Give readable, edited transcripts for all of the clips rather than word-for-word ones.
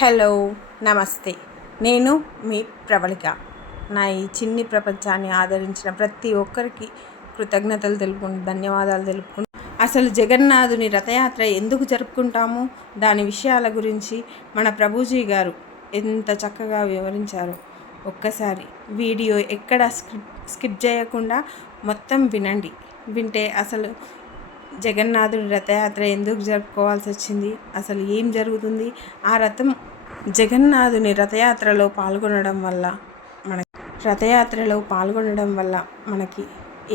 Hello, నమస్తే. నేను మీ ప్రబళిక. నా ఈ చిన్ని ప్రపంచాన్ని ఆదరించిన ప్రతి ఒక్కరికి కృతజ్ఞతలు తెలుపుకుంటూ, ధన్యవాదాలు తెలుపుకుంటూ, అసలు జగన్నాథుని రథయాత్ర ఎందుకు జరుపుకుంటాము, దాని విషయాల గురించి మన ప్రభుజీ గారు ఎంత చక్కగా వివరించారో ఒక్కసారి వీడియో ఎక్కడ స్కిప్ చేయకుండా మొత్తం వినండి. వింటే అసలు జగన్నాథుడి రథయాత్ర ఎందుకు జరుపుకోవాల్సి వచ్చింది, అసలు ఏం జరుగుతుంది, ఆ రథం జగన్నాథుని రథయాత్రలో పాల్గొనడం వల్ల మనకి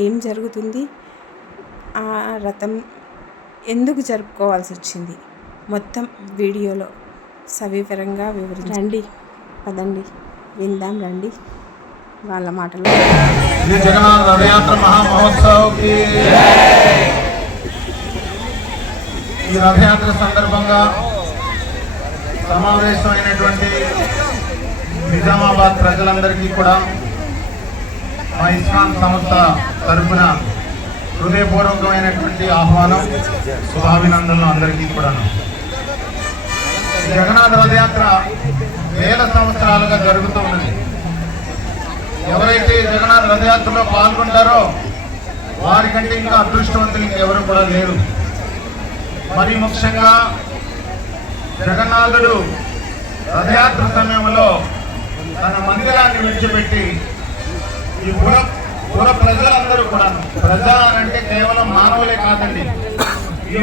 ఏం జరుగుతుంది, ఆ రథం ఎందుకు జరుపుకోవాల్సి వచ్చింది, మొత్తం వీడియోలో సవివరంగా వివరించండి. పదండి విందాం, రండి వాళ్ళ మాటలు. జగన్నాథ రథయాత్ర మహామహోత్సవ్కి ఈ రథయాత్ర సందర్భంగా సమావేశమైనటువంటి నిజామాబాద్ ప్రజలందరికీ కూడా మా ఇస్లాం సంస్థ తరఫున హృదయపూర్వకమైనటువంటి ఆహ్వానం, శుభాభినందనలు అందరికీ కూడా. జగన్నాథ రథయాత్ర వేల సంవత్సరాలుగా జరుగుతూ ఉన్నది. ఎవరైతే జగన్నాథ రథయాత్రలో పాల్గొంటారో వారికంటే ఇంకా అదృష్టవంతులు ఇంకెవరు కూడా లేరు. మరి ముఖ్యంగా జగన్నాథుడు రథయాత్ర సమయంలో తన మందిరాన్ని విడిచిపెట్టి ఈ పుర ప్రజలందరూ కూడా, ప్రజ అంటే కేవలం మానవులే కాదండి, ఈ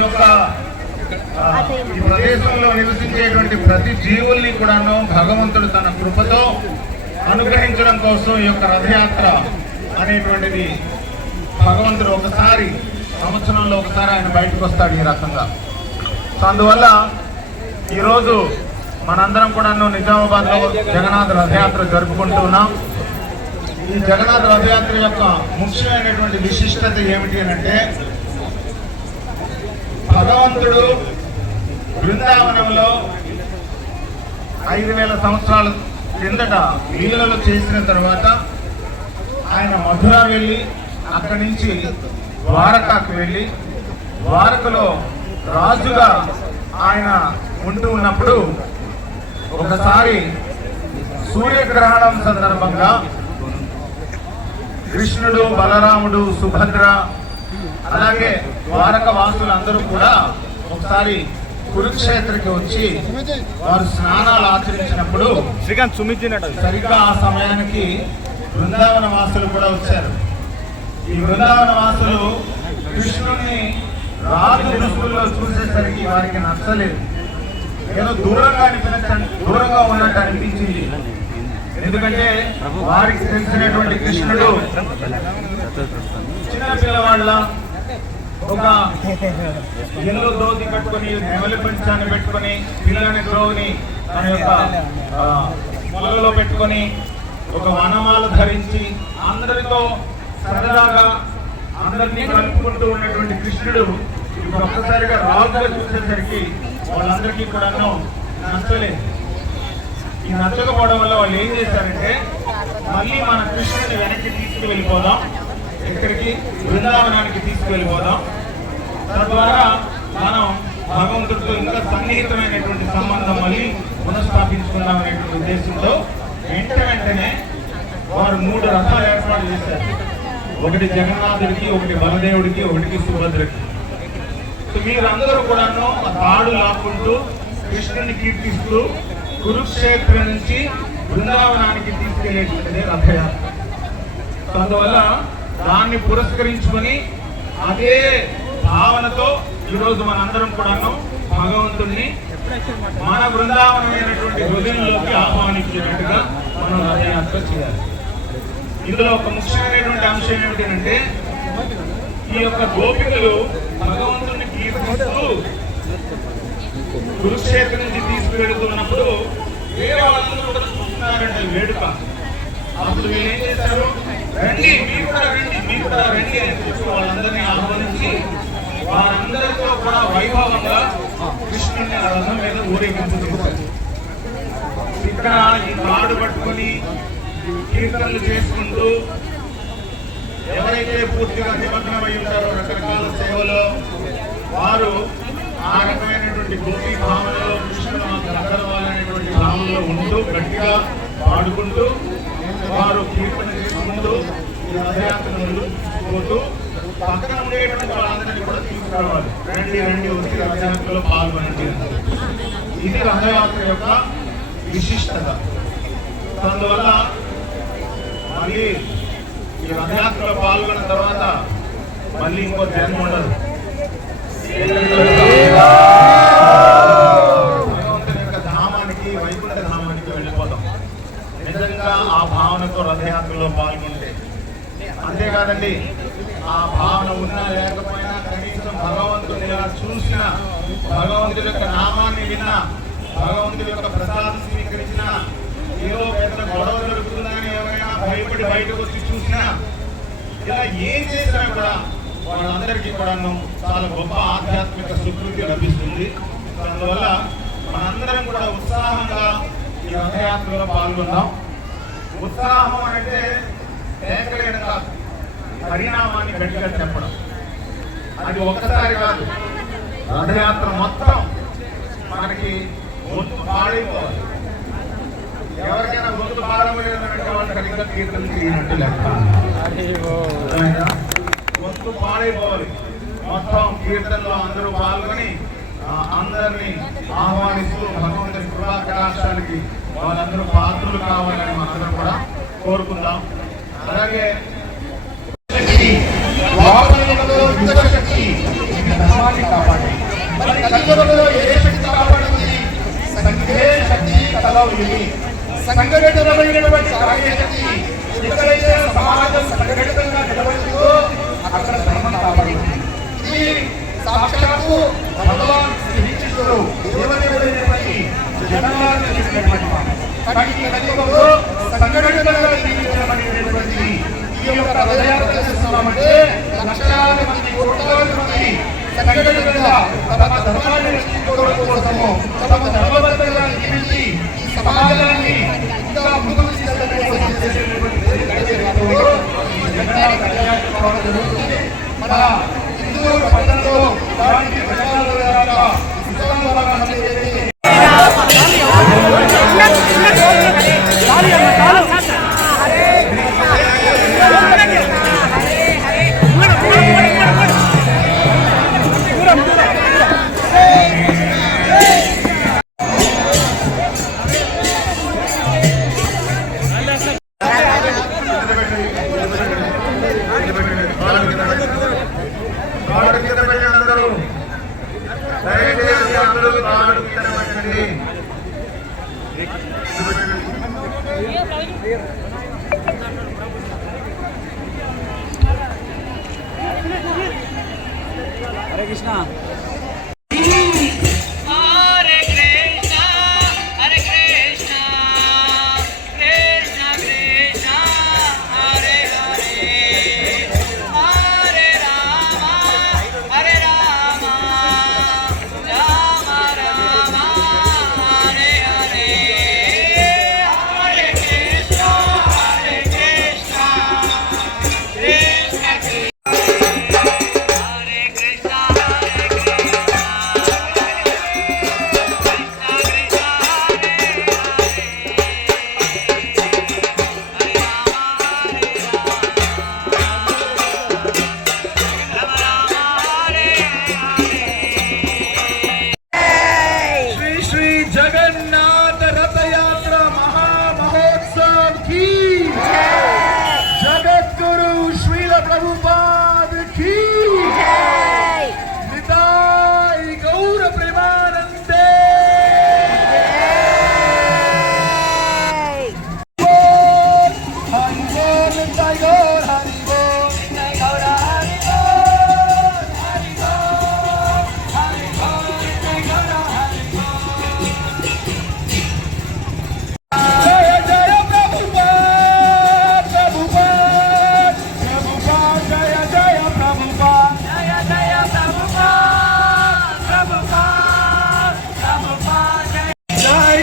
ప్రదేశంలో నివసించేటువంటి ప్రతి జీవుల్ని కూడాను భగవంతుడు తన కృపతో అనుగ్రహించడం కోసం ఈ యొక్క రథయాత్ర అనేటువంటిది భగవంతుడు ఒకసారి సంవత్సరంలో ఒకసారి ఆయన బయటకు వస్తాడు ఈ రకంగా. సో అందువల్ల ఈరోజు మనందరం కూడా నిజామాబాద్లో జగన్నాథ రథయాత్ర జరుపుకుంటూ ఉన్నాం. ఈ జగన్నాథ రథయాత్ర యొక్క ముఖ్యమైనటువంటి విశిష్టత ఏమిటి అంటే, భగవంతుడు బృందావనంలో 5000 సంవత్సరాల కిందట లీలలు చేసిన తర్వాత ఆయన మధుర వెళ్ళి అక్కడి నుంచి ద్వారకాకు వెళ్ళి ద్వారకలో రాజుగా ఆయన ఉంటూ ఉన్నప్పుడు ఒకసారి సూర్యగ్రహణం సందర్భంగా కృష్ణుడు, బలరాముడు, సుభద్ర అలాగే ద్వారక వాసులందరూ కూడా ఒకసారి కురుక్షేత్రకి వచ్చి వారు స్నానాలు ఆచరించినప్పుడు సరిగ్గా ఆ సమయానికి బృందావన వాసులు కూడా వచ్చారు. ఈ బృందావన వాసులు కృష్ణుడిని రాజు దుస్తుల్లో చూసేసరికి వారికి నచ్చలేదు. ఏదో దూరంగా ఉన్నట్టు అనిపించింది. ఎందుకంటే వారికి తెలిసినటువంటి కృష్ణుడు చిన్న పిల్లవాళ్ళ ఒక ఎల్లో దోతి కట్టుకొని, నెమలి పంచాన్ని పెట్టుకొని, పిల్లని ద్రోవుని తన యొక్క మొలలో పెట్టుకొని, ఒక వనమాల ధరించి అందరితో సరదాగా అందరినీ కలుపుకుంటూ ఉన్నటువంటి కృష్ణుడు ఇప్పుడు ఒక్కసారిగా రాజుగా చూసేసరికి వాళ్ళందరికీ కూడా నచ్చలేదు. ఈ నచ్చకపోవడం వల్ల వాళ్ళు ఏం చేశారంటే, మళ్ళీ మన కృష్ణుడిని వెనక్కి తీసుకువెళ్ళిపోదాం, ఇక్కడికి బృందావనానికి తీసుకువెళ్ళిపోదాం, తద్వారా మనం భగవంతుడితో ఇంకా సన్నిహితమైనటువంటి సంబంధం మళ్ళీ పునఃస్థాపించుకుందాం అనేటువంటి ఉద్దేశంతో వెంటనే వారు 3 రథాలు ఏర్పాటు చేశారు. ఒకటి జగన్నాథుడికి, ఒకటి బలదేవుడికి, ఒకటికి సుభద్రకి. మీరందరూ కూడాను ఆ తాడు లాక్కుంటూ కృష్ణుని కీర్తిస్తూ కురుక్షేత్రం నుంచి బృందావనానికి తీసుకెళ్లేటువంటిదే రథయాత్ర. అందువల్ల దాన్ని పురస్కరించుకొని అదే భావనతో ఈరోజు మనందరం కూడాను భగవంతుడిని మన బృందావనమైనటువంటి హృదయంలోకి ఆహ్వానించేటట్టుగా మనం రథయాత్ర చేయాలి. ఇందులో ఒక ముఖ్యమైనటువంటి అంశం ఏమిటంటే, ఈ యొక్క గోపికలు భగవంతుడిని కీర్తిస్తూ కురుక్షేత్రం నుంచి తీసుకువెళుతున్నప్పుడు వేరే వాళ్ళందరూ కూడా చూస్తున్నారంటే వేడుక. అప్పుడు వీళ్ళు ఏం చేశారు, రండి మీరు కూడా రండి అని చెప్పి వాళ్ళందరినీ ఆహ్వానించి వారందరితో కూడా వైభవంగా కృష్ణుడిని ఆ రథం మీద ఊరేగింపుతారు. ఇక్కడ ఈ తాడు పట్టుకొని కీర్తనలు చేసుకుంటూ ఎవరైతే పూర్తిగా నిమగ్నమై ఉంటారో రకరకాల సేవలో, వారు ఆ రకమైనటువంటి గోపీ భావనలో కృష్ణుడు మాకు దగ్గరవాలనేటువంటి భావంలో ఉంటూ గట్టిగా పాడుకుంటూ వారు కీర్తన చేసుకుంటూ ఈ రథయాత్రను పోతూ పక్కన ఉండేటువంటి వాళ్ళందరినీ కూడా తీసుకురావాలి. రండి రండి వచ్చి రథయాత్రలో పాల్గొనండి. ఇది రథయాత్ర యొక్క విశిష్టత. అందువల్ల మళ్ళీ ఈ రథయాత్రలో పాల్గొన్న తర్వాత మళ్ళీ ఇంకో జన్మ ఉండదు. భగవంతుని యొక్క ధామానికి, వైకుంఠ ధామానికి వెళ్ళిపోతాం నిజంగా ఆ భావనతో రథయాత్రలో పాల్గొంటే. అంతేకాదండి, ఆ భావన ఉన్నా లేకపోయినా కనీసం భగవంతుని ఇలా చూసిన, భగవంతుడి యొక్క నామాన్ని విన్నా, భగవంతుడి యొక్క ప్రసాదం స్వీకరించిన, ఏదో పెద్ద గొడవ జరుగుతుందని ఎవరైనా భయపడి బయటకు వచ్చి చూసినా, ఇలా ఏం చేసినా కూడా వాళ్ళందరికీ కూడా చాలా గొప్ప ఆధ్యాత్మిక సుకృతి లభిస్తుంది. అందువల్ల మనందరం కూడా ఉత్సాహంగా ఈ రథయాత్రలో పాల్గొన్నాం. ఉత్సాహం అంటే ఏకలేని కాదు, పరిణామాన్ని గట్టిగా చెప్పడం. అది ఒక్కసారి కాదు, రథయాత్ర మొత్తం మనకి గొంతు పాడైపోవాలి. ఎవరికైనా గొంతు పాడలేదంటే వాళ్ళు సరిగ్గా కీర్తన చేయనట్టు లెక్క. గొంతు పాడైపోవాలి. మొత్తం కీర్తనలో అందరూ పాల్గొని అందరినీ ఆహ్వానిస్తూ భగవంతుని కృపా కటాక్షాలకి వాళ్ళందరూ పాత్రలు కావాలని మనందరం కూడా కోరుకుందాం. అలాగే ధర్మాన్ని కాపాడి ఏ శక్తి కాపాడుతుంది? సంఘే శక్తి కథలో విని సంఘటితమైనటువంటి కార్యశక్తి ఎక్కడైతే సమాజం సంఘటితంగా నిలబడిందో అక్కడ ధర్మం కాపాడుతుంది. ఇది సాక్షాత్తు భగవాన్ శ్రీకృష్ణుడు దేవదేవుడైనటువంటి జగన్నాథుడు చేసినటువంటి మాట. కానీ ఈ కలియుగంలో సంఘటితంగా జీవించబడినటువంటి ఈ యొక్క రథయాత్ర చేస్తున్నామంటే లక్షలాది మంది, కోట్లాది మంది సంఘటితంగా తమ ధర్మాన్ని రక్షించుకోవడం కోసము తమ ధర్మబద్ధంగా జీవించి ఈ సమాజాన్ని ఇంకా ముందుకు మన హిందూ ప్రజల్లో దానికి హరే కృష్ణ. जगन्नाथ रथ यात्रा महामहोत्सव की जगद्गुरु श्रील प्रभुपाद की निताई गौर प्रेमानंदे हरि बोल निताई गौर हरि बोल निताई गौर हरि बोल हरि बोल हरि बोल निताई गौर हरि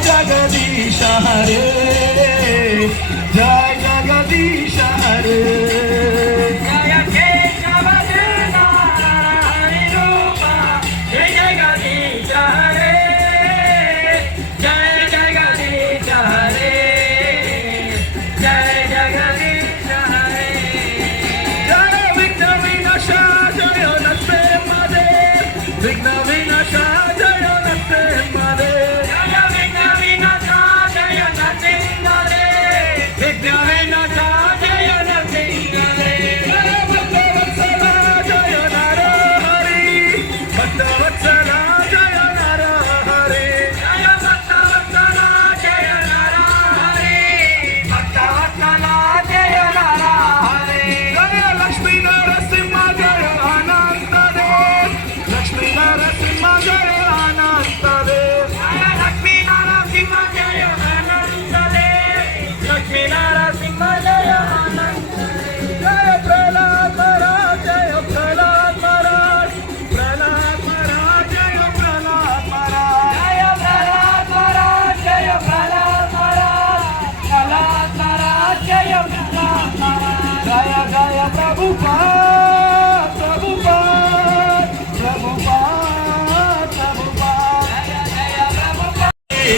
जगदीश हरे जय जगदीश हरे जय केशव हरि रूपा जय जगदीश हरे जय जगदीश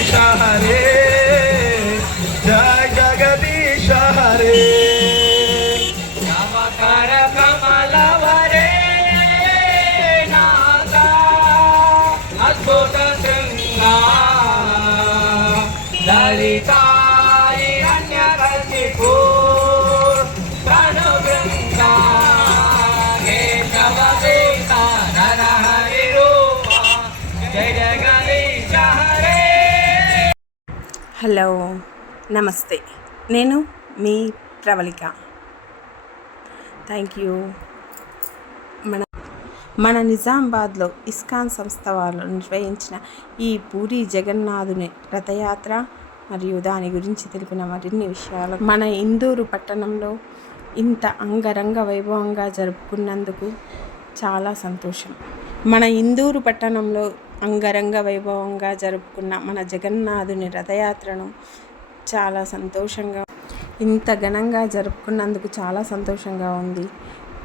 జగదీశ హరే, జయ జగదీశ హరే. నమకర కమలవరే నాథ అద్భుత శృంగా లలితా హిరణ్యకశిపూ తనుగంగా కేశవదేశ నరహరి రూప జయ జగదీశ హరే. హలో, నమస్తే. నేను మీ ప్రవళిక. Thank you. మన నిజామాబాద్లో ఇస్కాన్ సంస్థ వాళ్ళు నిర్వహించిన ఈ పూరి జగన్నాథుని రథయాత్ర మరియు దాని గురించి తెలిపిన మరిన్ని విషయాలు మన ఇందూరు పట్టణంలో ఇంత అంగరంగ వైభవంగా జరుపుకున్నందుకు చాలా సంతోషం. మన ఇందూరు పట్టణంలో అంగరంగ వైభవంగా జరుపుకున్న మన జగన్నాథుని రథయాత్రను చాలా సంతోషంగా, ఇంత ఘనంగా జరుపుకున్నందుకు చాలా సంతోషంగా ఉంది.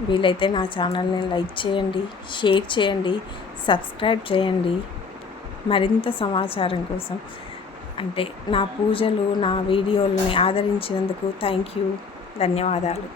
వీలైతే నా ఛానల్ని లైక్ చేయండి, షేర్ చేయండి, సబ్స్క్రైబ్ చేయండి. మరింత సమాచారం కోసం, అంటే నా పూజలు, నా వీడియోలని ఆదరించినందుకు థ్యాంక్ యూ, ధన్యవాదాలు.